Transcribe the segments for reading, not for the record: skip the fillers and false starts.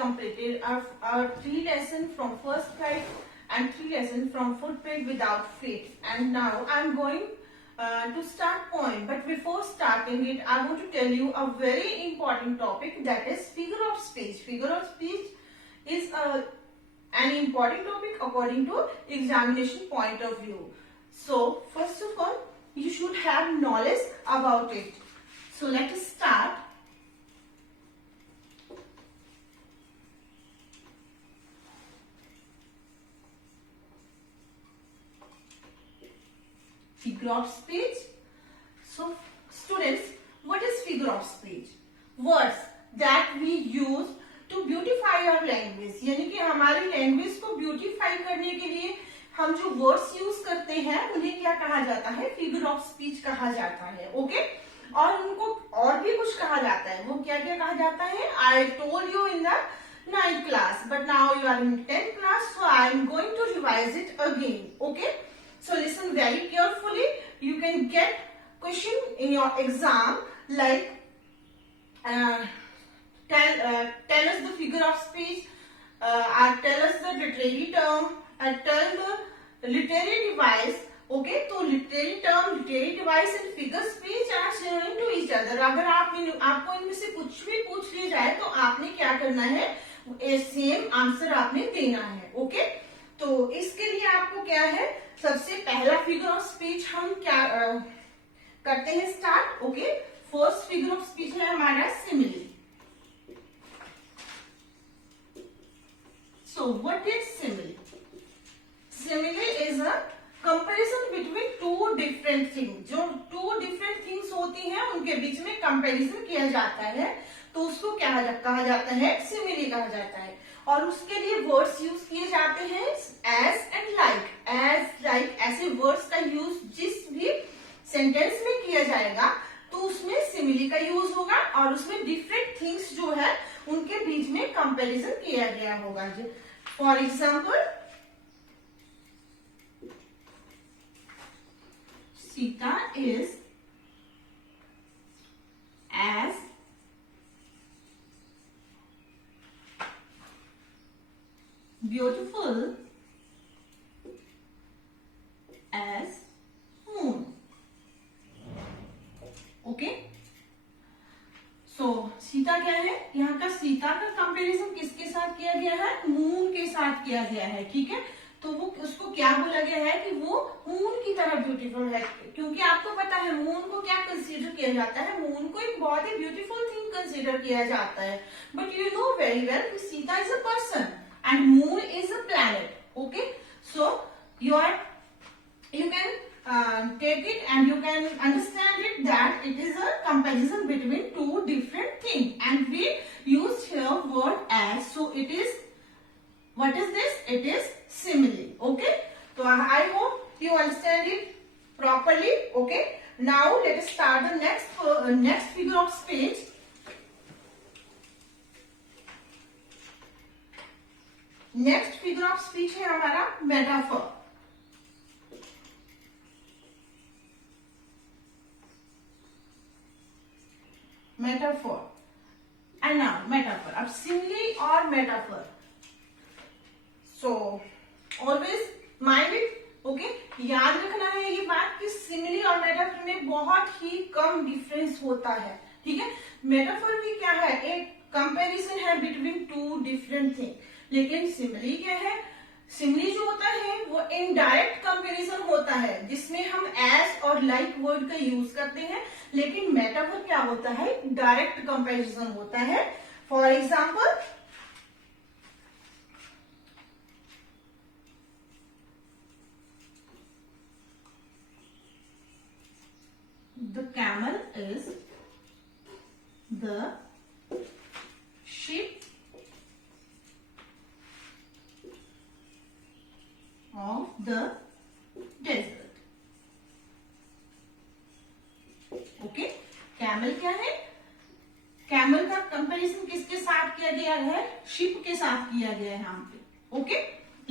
completed our 3 lessons from first guide and 3 lessons from footprint without feet. And now I'm going to start poem. But before starting it, I want to tell you a very important topic, that is figure of speech. Figure of speech is an important topic according to examination point of view. So first of all, you should have knowledge about it. So let us start. Figure of speech. So students, what is figure of speech? Words that we use to beautify our language. यानी कि हमारी language को beautify करने के लिए हम जो words use करते हैं उन्हें क्या कहा जाता है? फिगर ऑफ स्पीच कहा जाता है. ओके, और उनको और भी कुछ कहा जाता है. वो क्या क्या कहा जाता है? I told you in the 9th class, but now you are in 10th class, so I am going to revise it again. Okay, so listen very carefully. You can get question in your exam like tell us the figure of speech, tell us the literary term, tell the literary device. Okay, तो literary term, literary device and figure speech are synonym to each other. अगर आपको इनमें से कुछ भी पूछ लिया जाए तो आपने क्या करना है? सेम आंसर आपने देना है. ओके, तो इसके लिए आपको क्या है? सबसे पहला फिगर ऑफ स्पीच हम क्या करते हैं start. Okay, first figure of speech है हमारा simile. So what is simile? Simile is a comparison between two different things. जो two different things होती हैं उनके बीच में comparison किया जाता है तो उसको क्या कहा जाता है? simile कहा जाता है. और उसके लिए वर्ड्स यूज किए जाते हैं as and like. as like ऐसे वर्ड्स का यूज जिस भी सेंटेंस में किया जाएगा तो उसमें सिमिली का यूज होगा और उसमें डिफरेंट थिंग्स जो है उनके बीच में कंपैरिजन किया गया होगा. For example, Sita is as beautiful as moon. Okay, so Sita क्या है? यहाँ का सीता का कंपैरिजन किसके साथ किया गया है? मून के साथ किया गया है. ठीक है, तो वो उसको क्या बोला गया है कि वो मून की तरह ब्यूटीफुल है. क्योंकि आपको पता है मून को क्या कंसीडर किया जाता है? मून को एक बहुत ही ब्यूटीफुल थिंग कंसीडर किया जाता है. But you know very well Sita is a person and moon is a planet. Okay, so you can take it and you can understand it that it is a comparison between two different things, and we use here word as. So it is, what is this? It is simile. Okay, so I hope you understand it properly. Okay, now let us start the next figure of speech. Next figure of speech है हमारा metaphor. Metaphor and now metaphor. अब simile और metaphor. So always mind it. Okay, याद रखना है ये बात कि सिमिली और मेटाफोर में बहुत ही कम डिफरेंस होता है. ठीक है, मेटाफोर भी क्या है? एक कंपैरिजन है बिटवीन टू डिफरेंट थिंग. लेकिन सिमिली क्या है? सिमिली जो होता है वो इनडायरेक्ट कंपैरिजन होता है जिसमें हम एज और लाइक वर्ड का यूज करते हैं. लेकिन मेटाफोर क्या होता है? डायरेक्ट कंपैरिजन होता है. For example, the camel is the ship of the desert. Okay, camel क्या है? कैमल का कंपैरिजन किसके साथ किया गया है? शिप के साथ किया गया है यहाँ पे. ओके,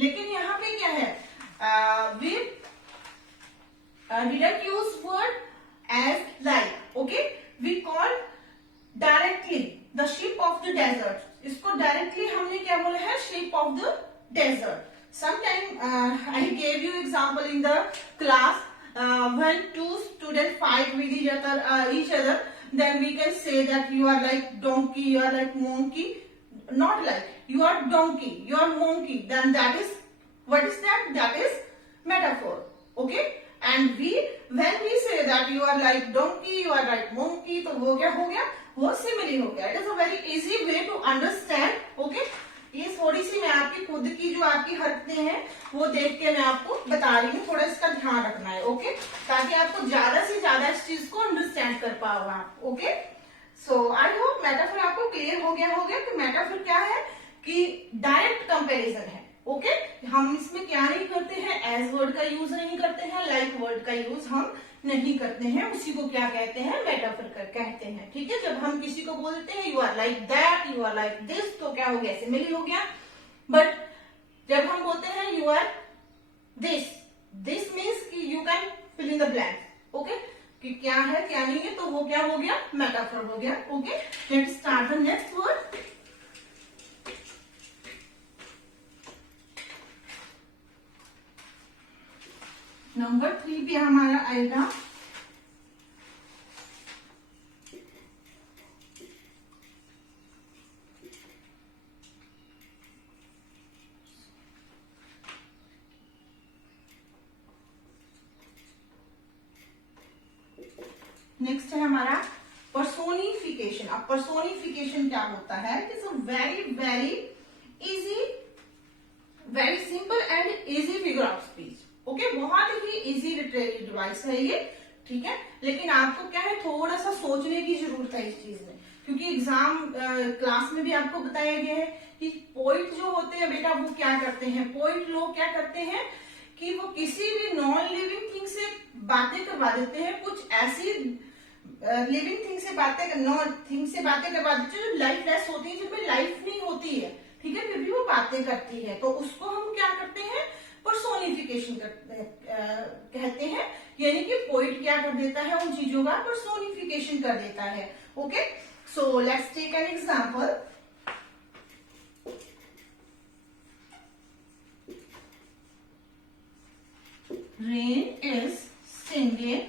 लेकिन यहाँ पे क्या है? we didn't use word as like. Okay, we call directly the ship of the desert. इसको डायरेक्टली हमने क्या बोला है, shape of the desert. Sometime I gave you example in the class when two students fight with each other, then we can say that you are like donkey, you are like monkey. Not like you are donkey, you are monkey. Then that is, what is that? That is metaphor. Okay. And when we say that you are like donkey, you are like monkey, तो वो क्या हो गया, वो simile हो गया. It is a very easy way to understand. Okay. ये थोड़ी सी मैं आपकी खुद की जो आपकी हरकतें हैं वो देख के मैं आपको बता रही हूँ, थोड़ा इसका ध्यान रखना है. ओके, ताकि आपको ज्यादा से ज्यादा इस चीज को अंडरस्टैंड कर पाओ आप. Okay, so I hope metaphor आपको क्लियर हो गया होगा कि मेटाफर क्या है, कि डायरेक्ट कंपैरिजन है. ओके, हम इसमें क्या नहीं करते हैं, एज वर्ड का यूज नहीं करते हैं, लाइक वर्ड का यूज हम नहीं करते हैं. उसी को क्या कहते हैं, मेटाफर कहते हैं. ठीक है, जब हम किसी को बोलते हैं you are like that, you are like this, तो क्या हो गया, सिमिली हो गया. बट जब हम बोलते हैं यू आर दिस मीन्स कि you can fill in the blank. Okay, कि क्या है क्या नहीं है, तो वो क्या हो गया, मेटाफर हो गया. Okay, let's start the next word. Number 3 पे हमारा आएगा नेक्स्ट है हमारा पर्सोनिफिकेशन. अब पर्सोनिफिकेशन क्या होता है, it's a very very easy, very simple and easy figure of speech. Okay, बहुत ही इजी लिटरेरी डिवाइस है ये. ठीक है, लेकिन आपको क्या है, थोड़ा सा सोचने की जरूरत है इस चीज में, क्योंकि एग्जाम क्लास में भी आपको बताया गया है कि पोइट जो होते हैं बेटा, वो क्या करते हैं, पोइट लोग क्या करते हैं कि वो किसी भी नॉन लिविंग थिंग से बातें करवा देते हैं, कुछ ऐसी लिविंग थिंग से नॉन थिंग से बातें करवा देते हैं जो लाइफ लेस होती है, जिनमें लाइफ नहीं होती है. ठीक है, फिर भी वो बातें करती है, तो उसको हम क्या करते हैं, पर्सोनिफिकेशन कहते हैं. यानी कि पोइट क्या कर देता है, उन चीजों का पर्सोनिफिकेशन कर देता है. Okay, so let's take an example. Rain is singing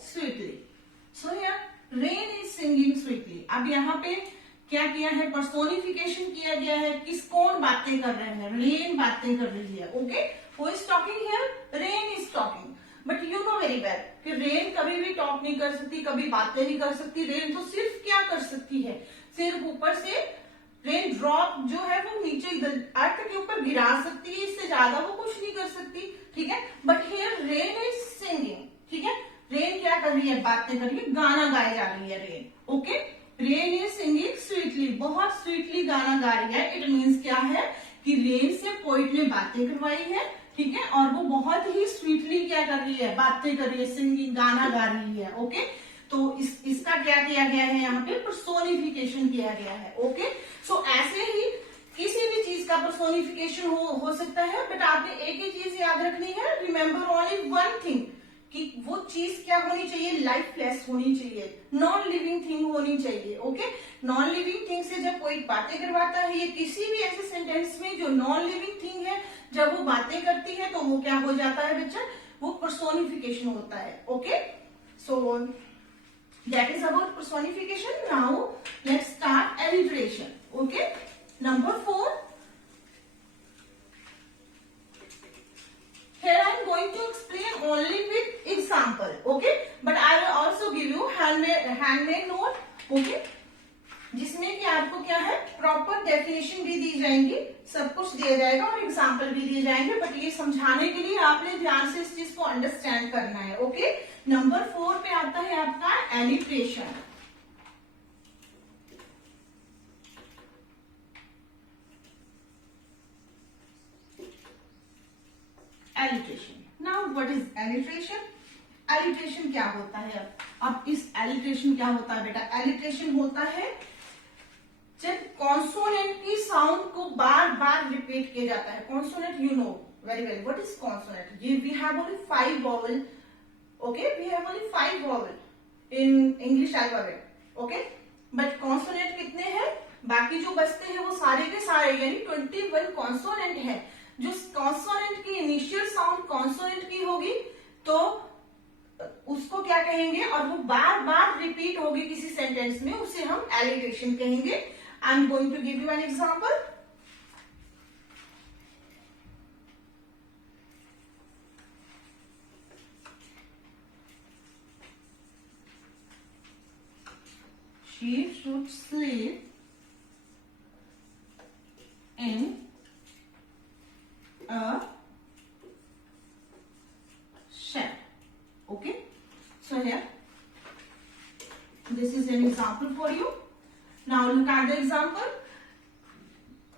sweetly. So here rain is singing sweetly. अब यहाँ पे क्या किया है, पर्सोनिफिकेशन किया गया है. कौन बातें कर रहे हैं, रेन बातें कर रही है. Okay, who is talking here, rain is talking. But you know very well कि रेन कभी भी टॉक नहीं कर सकती, कभी बातें नहीं कर सकती. रेन तो सिर्फ क्या कर सकती है, सिर्फ ऊपर से रेन ड्रॉप जो है वो नीचे इधर अर्थ के ऊपर गिरा सकती है, इससे ज्यादा वो कुछ नहीं कर सकती. ठीक है, but here rain is singing. ठीक है, रेन क्या कर रही है, बातें कर रही है, गाना गाए जा रही है rain. Okay, rain is singing sweetly, बहुत स्वीटली गाना गा रही है. इट मीन्स क्या है कि रेन से पोइट ने बातें करवाई है. ठीक है, और वो बहुत ही स्वीटली क्या कर रही है, बातें कर रही है, सिंगिंग गाना गा रही है. ओके, तो इसका क्या किया गया है, यहाँ पे पर्सोनिफिकेशन किया गया है. ओके, सो ऐसे ही किसी भी चीज का पर्सोनिफिकेशन हो सकता है. बट आपने एक ही चीज याद रखनी है, रिमेम्बर ओनली वन थिंग, कि वो चीज क्या होनी चाहिए, लाइफलेस होनी चाहिए, नॉन लिविंग थिंग होनी चाहिए. ओके, नॉन लिविंग थिंग से जब कोई बातें करवाता है, या किसी भी ऐसे सेंटेंस में जो नॉन लिविंग थिंग है जब वो बातें करती है, तो वो क्या हो जाता है बच्चा, वो पर्सोनिफिकेशन होता है. Okay, so that is about personification. Now let's start alliteration. Okay, number 4. Here I am going to explain only with example, okay? But I will also give you handmade note, okay? जिसमें कि आपको क्या है, proper definition भी दी जाएंगी, सब कुछ दिया जाएगा और एग्जाम्पल भी दिए जाएंगे. बट ये समझाने के लिए आपने ध्यान से इस चीज को अंडरस्टैंड करना है. ओके, नंबर 4 पे आता है आपका alliteration. Alliteration. Now what is alliteration? Alliteration क्या होता है? अब इस एलिट्रेशन क्या होता है बेटा, एलिट्रेशन होता है जब कॉन्सोनेंट की साउंड को बार बार रिपीट किया जाता है. Consonant you know, very well. What is consonant? We have only 5 vowel. Okay, we have only 5 vowel in English alphabet. Okay, but consonant कितने हैं? बाकी जो बचते हैं वो सारे के सारे यानी 21 कॉन्सोनेंट है। जो कॉन्सोनेंट की इनिशियल साउंड कॉन्सोनेंट की होगी तो उसको क्या कहेंगे, और वो बार बार रिपीट होगी किसी सेंटेंस में, उसे हम एलिटेशन कहेंगे। I am going to give you an example. She should sleep in a shed. Okay, so here this is an example for you. Now look at the example.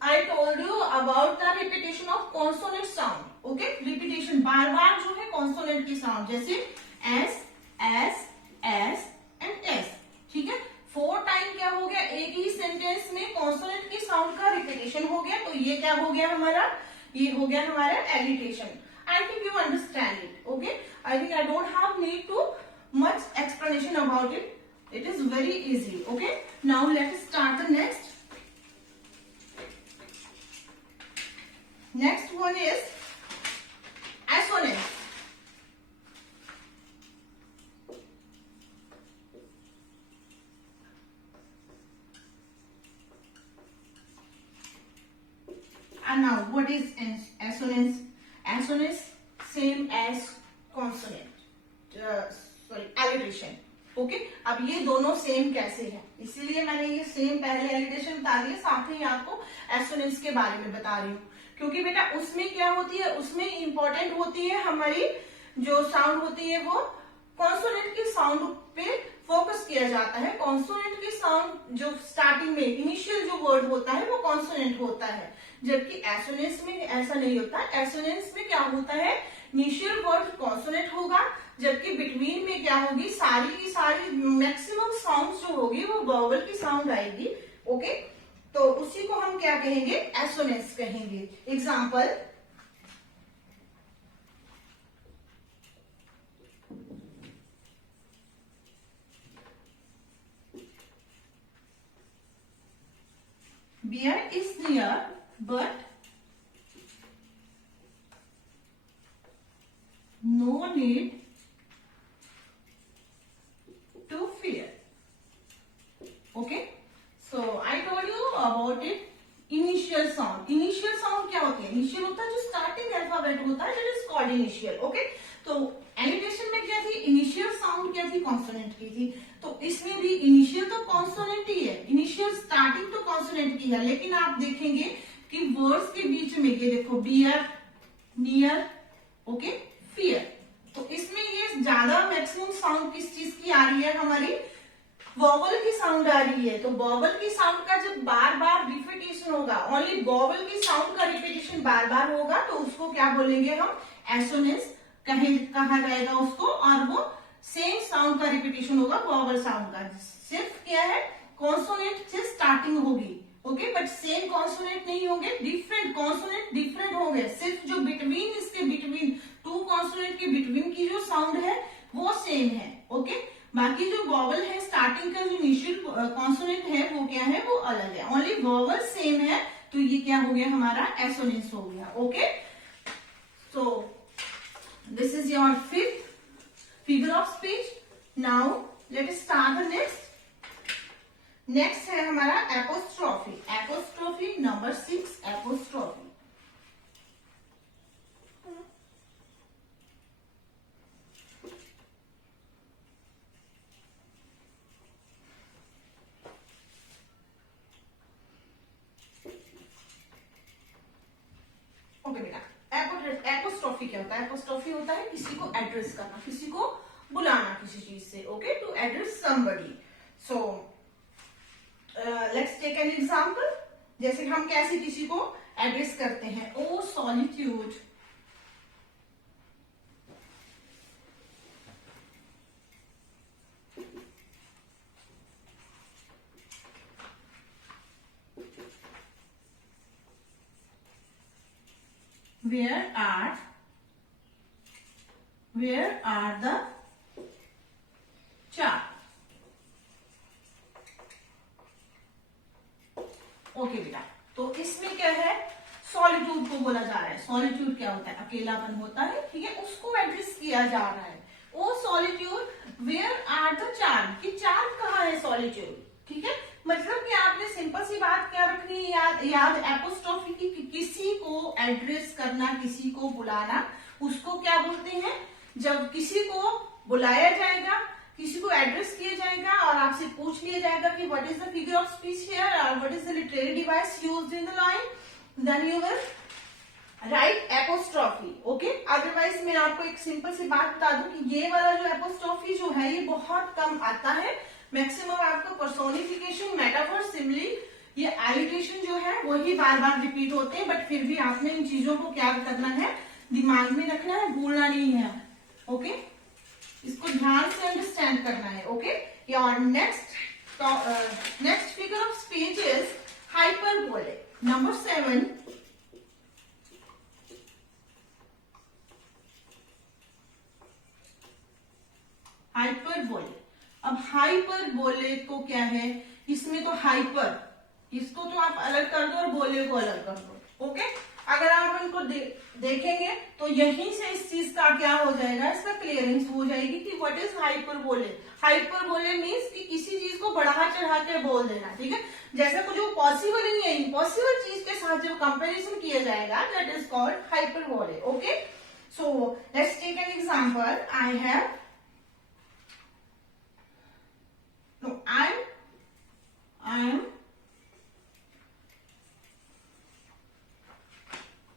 I told you about the repetition of consonant sound. Okay, repetition बार बार जो है consonant की sound, जैसे s, s, s and s। ठीक है, 4 time क्या हो गया, एक ही सेंटेंस में कॉन्सोनेंट की साउंड का रिपीटेशन हो गया, तो ये क्या हो गया हमारा, ये हो गया हमारा alliteration. I think you understand it. Okay, I think I don't have need too much explanation about it, it is very easy. Okay, now let's start the next. Next one is assonance. And now what is assonance? Assonance same as consonant, sorry alliteration. Okay, अब ये दोनों same कैसे है, इसीलिए मैंने ये same पहले एलिटेशन बता दिया, साथ ही आपको एसोनेंस के बारे में बता रही हूँ, क्योंकि बेटा उसमें क्या होती है, उसमें इंपॉर्टेंट होती है हमारी जो साउंड होती है वो कॉन्सोनेंट की साउंड पे फोकस किया जाता है। कॉन्सोनेंट की साउंड जो स्टार्टिंग में इनिशियल जो वर्ड होता है वो कॉन्सोनेंट होता है, जबकि एसोनेंस में ऐसा नहीं होता। एसोनेंस में क्या होता है, इनिशियल वर्ड कॉन्सोनेंट होगा, जबकि बिटवीन में क्या होगी, सारी की सारी मैक्सिमम साउंड जो होगी वो वोवेल की साउंड आएगी। ओके, तो उसी को हम क्या कहेंगे, एसोनेंस कहेंगे। Example, bear is near but no need to fear. Okay, so I told you about it. Initial sound, initial sound क्या होती है, इनिशियल होता है जो स्टार्टिंग अल्फाबेट होता है, that is called initial. Okay, तो एलिटेशन में क्या थी, इनिशियल साउंड क्या थी, कॉन्सोनेंट की थी, तो इसमें भी इनिशियल तो कॉन्सोनेंट ही है, इनिशियल स्टार्टिंग तो कॉन्सोनेंट की है, लेकिन आप देखेंगे कि वर्ड्स के बीच में ये देखो बियर, नियर, ओके, फियर, तो इसमें ये ज्यादा मैक्सिमम साउंड किस चीज की आ रही है, हमारी वोवेल की साउंड आ रही है। तो वोवेल की साउंड का जब बार बार रिपीटेशन होगा, ओनली वोवेल की साउंड का रिपीटेशन बार बार होगा, तो उसको क्या बोलेंगे हम, एसोनेंस कहा जाएगा उसको, और वो सेम साउंड का रिपीटेशन होगा वोवेल साउंड का, सिर्फ क्या है, कॉन्सोनेंट से स्टार्टिंग होगी। ओके, बट सेम कॉन्सोनेंट नहीं होंगे, डिफरेंट कॉन्सोनेंट डिफरेंट होंगे, सिर्फ जो बिटवीन इसके बिटवीन टू कॉन्सोनेंट के बिटवीन की जो साउंड है वो सेम है। ओके, बाकी जो वोवेल है स्टार्टिंग का जो इनिशियल कॉन्सोनेंट है वो क्या है, वो अलग है, ओनली वोवेल सेम है, तो ये क्या हो गया हमारा, एसोनेंस हो गया। Okay, so this is your fifth figure of speech. Now let us start the next. Next है हमारा apostrophe. Apostrophe number 6, apostrophe. Okay बेटा, एपोस्ट्रोफी क्या होता है, एपोस्ट्रोफी होता है किसी को एड्रेस करना, किसी को बुलाना किसी चीज से। Okay, to address somebody. So let's take an example, जैसे हम कैसे किसी को एड्रेस करते हैं, O solitude, where are the charms. Okay बेटा, तो इसमें क्या है, सॉलिट्यूड को बोला जा रहा है। सॉलिट्यूड क्या होता है, अकेलापन होता है, ठीक है, उसको एड्रेस किया जा रहा है। O solitude where are the charm, कि चार्म कहाँ है सॉलिट्यूड, ठीक है। मतलब कि आपने सिंपल सी बात क्या रखनी है याद एपोस्ट्रोफी की, किसी को एड्रेस करना, किसी को बुलाना, उसको क्या बोलते हैं, जब किसी को बुलाया जाएगा, किसी को एड्रेस किया जाएगा और आपसे पूछ लिया जाएगा कि what is the figure of speech here और what is the literary device used in the line, then you will write apostrophe. Okay, otherwise मैं आपको एक सिंपल सी बात बता दूं कि ये वाला जो एपोस्ट्रोफी जो है ये बहुत कम आता है। मैक्सिमम आपको पर्सोनिफिकेशन, मेटाफर, सिमिली, ये एलिटेशन जो है वही बार बार रिपीट होते हैं, बट फिर भी आपने इन चीजों को क्या करना है, दिमाग में रखना है, भूलना नहीं है। ओके, इसको ध्यान से अंडरस्टैंड करना है। ओके, और next figure of speech is hyperbole. Number 7, hyperbole. अब हाइपरबोले को क्या है, इसमें तो हाइपर, इसको तो आप अलग कर दो और बोले को अलग कर दो। ओके, अगर आप इनको देखेंगे तो यहीं से इस चीज का क्या हो जाएगा, इसका क्लियरेंस हो जाएगी कि what is hyperbole. Hyperbole means कि किसी चीज को बढ़ा चढ़ा के बोल देना, ठीक है। जैसे कुछ जो पॉसिबल ही नहीं है, इम्पॉसिबल चीज के साथ जब कंपेरिजन किया जाएगा, that is called hyperbole. Okay, so let's take an example. I'm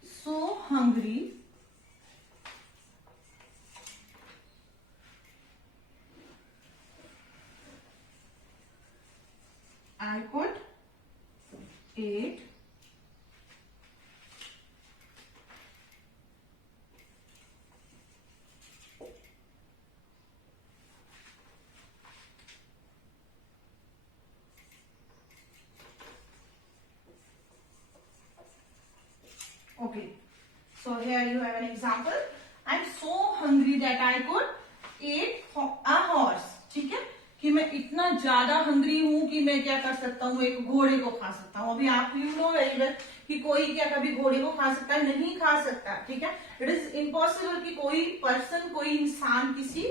so hungry. I could eat Okay, so here you have an example. I'm so hungry that I could eat a horse. ठीक है, कि मैं इतना ज्यादा hungry हूं कि मैं क्या कर सकता हूँ, एक घोड़े को खा सकता हूँ। अभी आप यू नो वेरी वेल कि कोई क्या कभी घोड़े को खा सकता है, नहीं खा सकता, ठीक है। इट इज इम्पॉसिबल कि कोई पर्सन, कोई इंसान किसी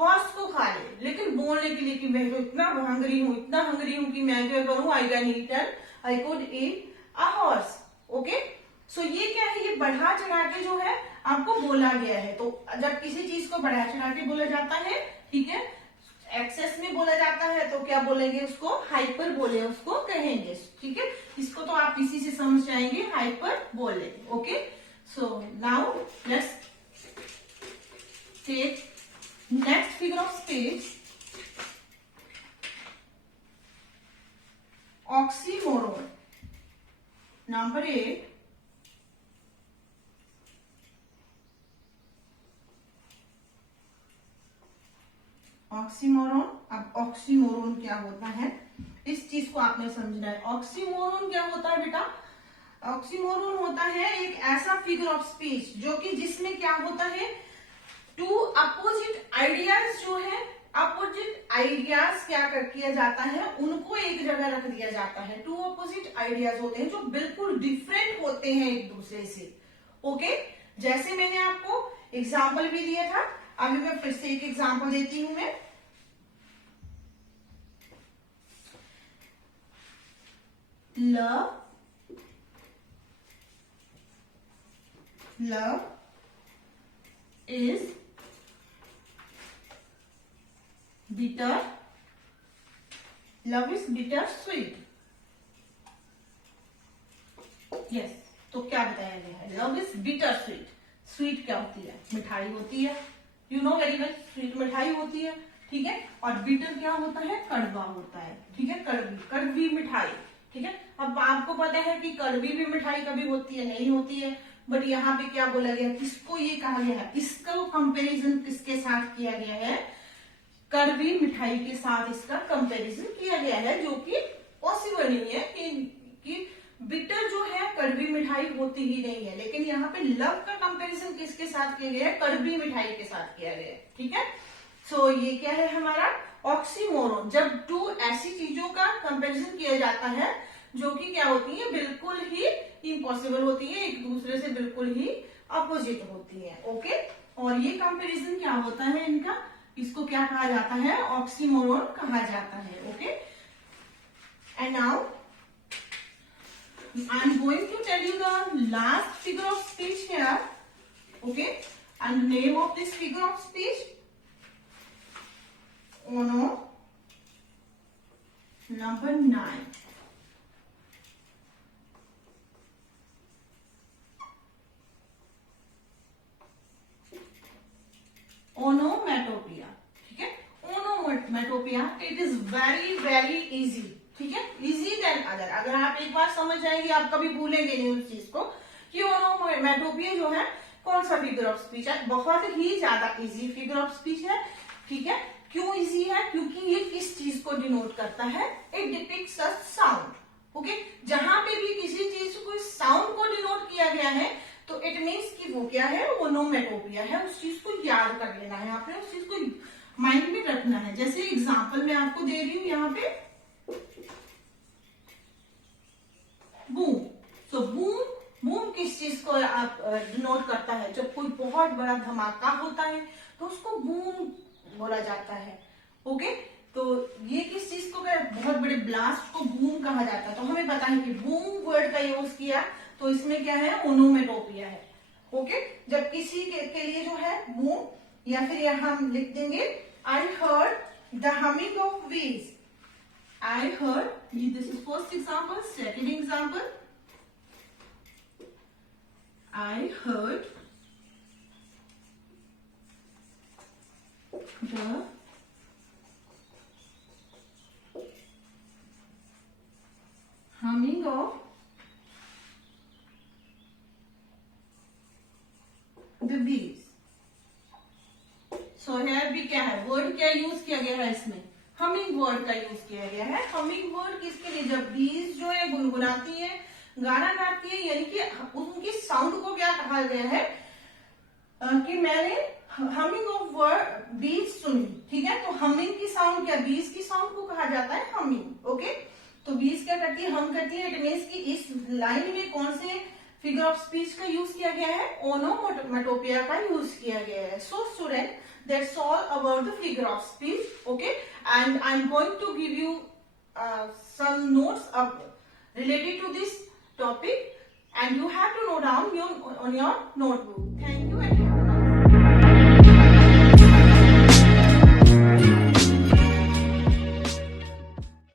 हॉर्स को खा ले, लेकिन बोलने के लिए कि मैं तो इतना हंग्री हूँ, इतना हंग्री हूँ कि मैं क्या करूँ, I can eat I could eat a horse. Okay, so ये क्या है, ये बढ़ा चढ़ा के जो है आपको बोला गया है। तो जब किसी चीज को बढ़ा चढ़ा के बोला जाता है, ठीक है, एक्सेस में बोला जाता है, तो क्या बोलेंगे उसको, हाइपर बोले उसको कहेंगे, ठीक है। इसको तो आप इसी से समझ जाएंगे, hyperbole. Okay, so now let's take next figure of speech, oxymoron. Number 8, oxymoron. अब ऑक्सीमोरोन क्या होता है, इस चीज को आपने समझना है। ऑक्सीमोरोन क्या होता है बेटा, ऑक्सीमोरोन होता है एक ऐसा फिगर ऑफ स्पीच जो कि जिसमें क्या होता है, टू अपोजिट आइडियाज जो है, अपोजिट आइडियाज क्या कर किया जाता है, उनको एक जगह रख दिया जाता है। टू अपोजिट आइडियाज होते हैं जो बिल्कुल डिफरेंट होते हैं एक दूसरे से। ओके, जैसे मैंने आपको एग्जाम्पल भी दिया था, अभी मैं फिर से एक एग्जाम्पल देती हूं। मैं love is bitter, love is bitter sweet। Yes, तो क्या बताया गया है, love is bitter sweet. Sweet क्या होती है, मिठाई होती है, you know very well, sweet मिठाई होती है, ठीक है। और बिटर क्या होता है, कड़वा होता है, ठीक है, कड़वी, कड़वी मिठाई, ठीक है। अब आपको पता है कि कड़वी भी मिठाई कभी होती है, नहीं होती है, बट यहाँ पे क्या बोला गया, किसको ये कहा गया है, इसका कंपैरिजन किसके साथ किया गया है, कड़वी मिठाई के साथ इसका कंपैरिजन किया गया है, जो कि पॉसिबल नहीं है कि बिटर जो है कड़वी मिठाई होती ही नहीं है, लेकिन यहाँ पे लव का कंपैरिजन किसके साथ किया गया है, कड़वी मिठाई के साथ किया गया है, ठीक है। सो ये क्या है हमारा ऑक्सीमोरोन, जब टू ऐसी चीजों का कंपैरिजन किया जाता है जो कि क्या होती है, बिल्कुल ही इम्पॉसिबल होती है, एक दूसरे से बिल्कुल ही अपोजिट होती है, ओके। और ये कंपैरिजन क्या होता है इनका, इसको क्या कहा जाता है, ऑक्सीमोरोन कहा जाता है, okay. And now I am going to tell you the last figure of speech here, okay, and the name of this figure of speech, ono number 9. Onomatopoeia, ठीक है, onomatopoeia, it is very very easy, ठीक है, easy then other. अगर आप एक बार समझ जाएंगे आप कभी भूलेंगे नहीं उस चीज को कि ओनोमेटोपिया जो है कौन सा फिगर ऑफ स्पीच है, बहुत ही ज्यादा इजी फिगर ऑफ स्पीच है, ठीक है। क्यों इजी है, क्योंकि ये किस चीज को डिनोट करता है, it depicts a sound, okay. जहां पे भी किसी चीज को साउंड को डिनोट किया गया है तो इट मीन्स कि वो क्या है, ओनोमेटोपिया है, उस चीज को याद कर लेना है आपने, उस चीज को माइंड में रखना है। जैसे एग्जाम्पल मैं आपको दे रही हूं यहाँ पे, बूम। तो बूम किस चीज को आप डिनोट करता है, जब कोई बहुत बड़ा धमाका होता है तो उसको बूम बोला जाता है, ओके। तो ये किस चीज को, बहुत बड़े ब्लास्ट को बूम कहा जाता है। तो हमें पता है कि बूम वर्ड का यूज किया तो इसमें क्या है, ओनोमेटोपिया है, ओके। जब किसी के लिए जो है बूम, या फिर यहां हम लिख देंगे I heard the humming of बीज, I heard, this is first example, second example, I heard the humming of the bees. So here भी क्या है, वर्ड क्या यूज किया गया है इसमें, हमिंग वर्ड का यूज किया गया है। हमिंग वर्ड किसके लिए, जब बीज जो है गुनगुनाती है, गाना गाती है, यानी कि उनकी साउंड को क्या कहा गया है, कि मैंने हमिंग ऑफ वर्ड बीज सुनी, ठीक है। तो हमिंग की साउंड क्या, बीज की साउंड को कहा जाता है हमिंग, ओके। तो बीज क्या करती है, हम करती है, इट मीन्स कि इस लाइन में कौन से फिगर ऑफ स्पीच का यूज किया गया है, ओनोमेटोपिया का यूज किया गया है। So student, that's all about the figure of speech, okay, and I'm going to give you some notes related to this topic, and you have to note down on your notebook. Thank you and